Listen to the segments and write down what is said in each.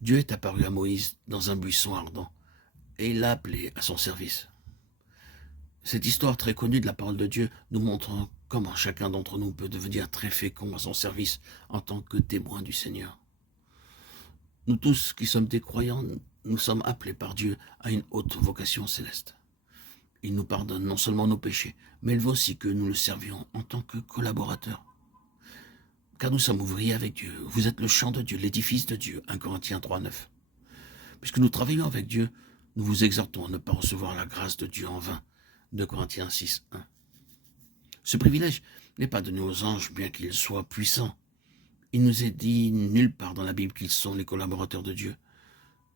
Dieu est apparu à Moïse dans un buisson ardent, et il l'a appelé à son service. Cette histoire très connue de la parole de Dieu nous montre comment chacun d'entre nous peut devenir très fécond à son service en tant que témoin du Seigneur. Nous tous qui sommes des croyants, nous sommes appelés par Dieu à une haute vocation céleste. Il nous pardonne non seulement nos péchés, mais il veut aussi que nous le servions en tant que collaborateurs. Car nous sommes ouvriers avec Dieu. Vous êtes le champ de Dieu, l'édifice de Dieu, 1 Corinthiens 3,9. Puisque nous travaillons avec Dieu, nous vous exhortons à ne pas recevoir la grâce de Dieu en vain, 2 Corinthiens 6,1. Ce privilège n'est pas donné aux anges, bien qu'ils soient puissants. Il nous est dit nulle part dans la Bible qu'ils sont les collaborateurs de Dieu.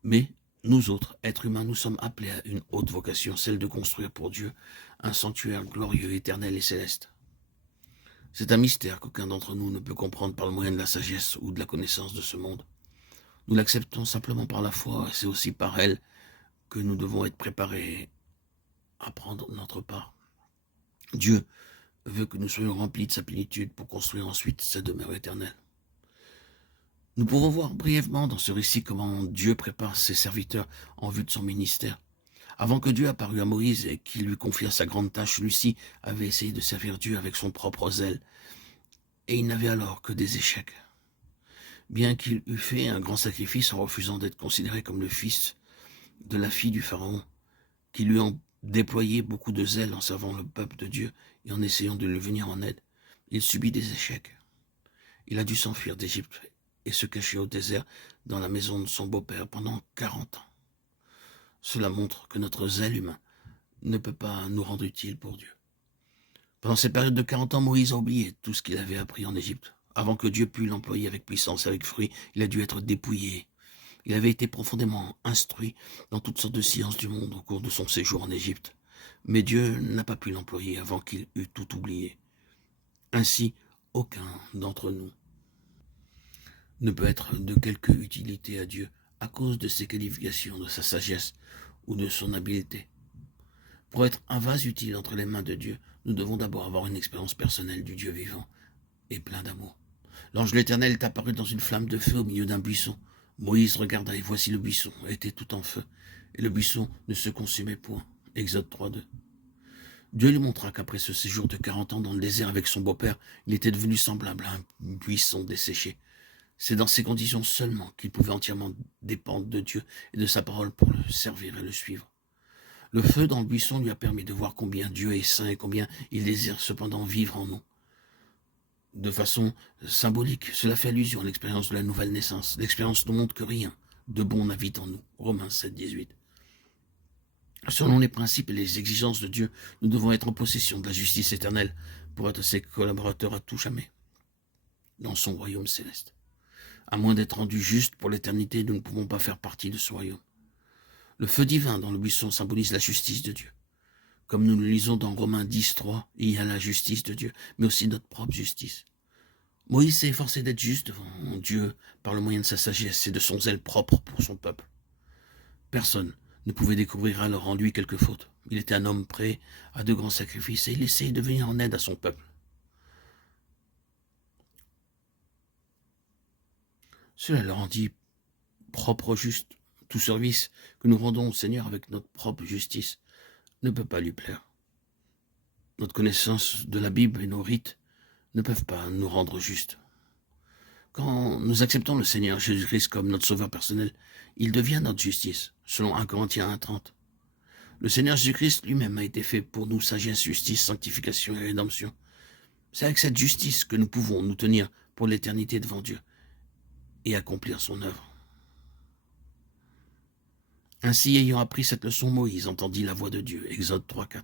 Mais nous autres, êtres humains, nous sommes appelés à une haute vocation, celle de construire pour Dieu un sanctuaire glorieux, éternel et céleste. C'est un mystère qu'aucun d'entre nous ne peut comprendre par le moyen de la sagesse ou de la connaissance de ce monde. Nous l'acceptons simplement par la foi, et c'est aussi par elle que nous devons être préparés à prendre notre part. Dieu veut que nous soyons remplis de sa plénitude pour construire ensuite sa demeure éternelle. Nous pouvons voir brièvement dans ce récit comment Dieu prépare ses serviteurs en vue de son ministère. Avant que Dieu apparût à Moïse et qu'il lui confiât sa grande tâche, celui-ci avait essayé de servir Dieu avec son propre zèle, et il n'avait alors que des échecs. Bien qu'il eût fait un grand sacrifice en refusant d'être considéré comme le fils de la fille du Pharaon, qui lui ont déployé beaucoup de zèle en servant le peuple de Dieu et en essayant de lui venir en aide, il subit des échecs. Il a dû s'enfuir d'Égypte et se cacher au désert dans la maison de son beau-père pendant 40 ans. Cela montre que notre zèle humain ne peut pas nous rendre utiles pour Dieu. Pendant cette période de 40 ans, Moïse a oublié tout ce qu'il avait appris en Égypte. Avant que Dieu pût l'employer avec puissance et avec fruit, il a dû être dépouillé. Il avait été profondément instruit dans toutes sortes de sciences du monde au cours de son séjour en Égypte. Mais Dieu n'a pas pu l'employer avant qu'il eût tout oublié. Ainsi, aucun d'entre nous ne peut être de quelque utilité à Dieu à cause de ses qualifications, de sa sagesse ou de son habileté. Pour être un vase utile entre les mains de Dieu, nous devons d'abord avoir une expérience personnelle du Dieu vivant et plein d'amour. L'ange de l'Éternel est apparu dans une flamme de feu au milieu d'un buisson. Moïse regarda et voici le buisson était tout en feu, et le buisson ne se consumait point. Exode 3,2. Dieu lui montra qu'après ce séjour de 40 ans dans le désert avec son beau-père, il était devenu semblable à un buisson desséché. C'est dans ces conditions seulement qu'il pouvait entièrement dépendre de Dieu et de sa parole pour le servir et le suivre. Le feu dans le buisson lui a permis de voir combien Dieu est saint et combien il désire cependant vivre en nous. De façon symbolique, cela fait allusion à l'expérience de la nouvelle naissance. L'expérience nous montre que rien de bon n'habite en nous. Romains 7,18. Selon les principes et les exigences de Dieu, nous devons être en possession de la justice éternelle pour être ses collaborateurs à tout jamais dans son royaume céleste. À moins d'être rendus justes pour l'éternité, nous ne pouvons pas faire partie de ce royaume. Le feu divin dans le buisson symbolise la justice de Dieu. Comme nous le lisons dans Romains 10,3, il y a la justice de Dieu, mais aussi notre propre justice. Moïse s'est efforcé d'être juste devant Dieu par le moyen de sa sagesse et de son zèle propre pour son peuple. Personne ne pouvait découvrir alors en lui quelque faute. Il était un homme prêt à de grands sacrifices et il essayait de venir en aide à son peuple. Cela le rendit propre juste. Tout service que nous rendons au Seigneur avec notre propre justice ne peut pas lui plaire. Notre connaissance de la Bible et nos rites ne peuvent pas nous rendre justes. Quand nous acceptons le Seigneur Jésus-Christ comme notre sauveur personnel, il devient notre justice, selon 1 Corinthiens 1,30. Le Seigneur Jésus-Christ lui-même a été fait pour nous sagesse, justice, sanctification et rédemption. C'est avec cette justice que nous pouvons nous tenir pour l'éternité devant Dieu et accomplir son œuvre. Ainsi, ayant appris cette leçon, Moïse entendit la voix de Dieu, Exode 3,4.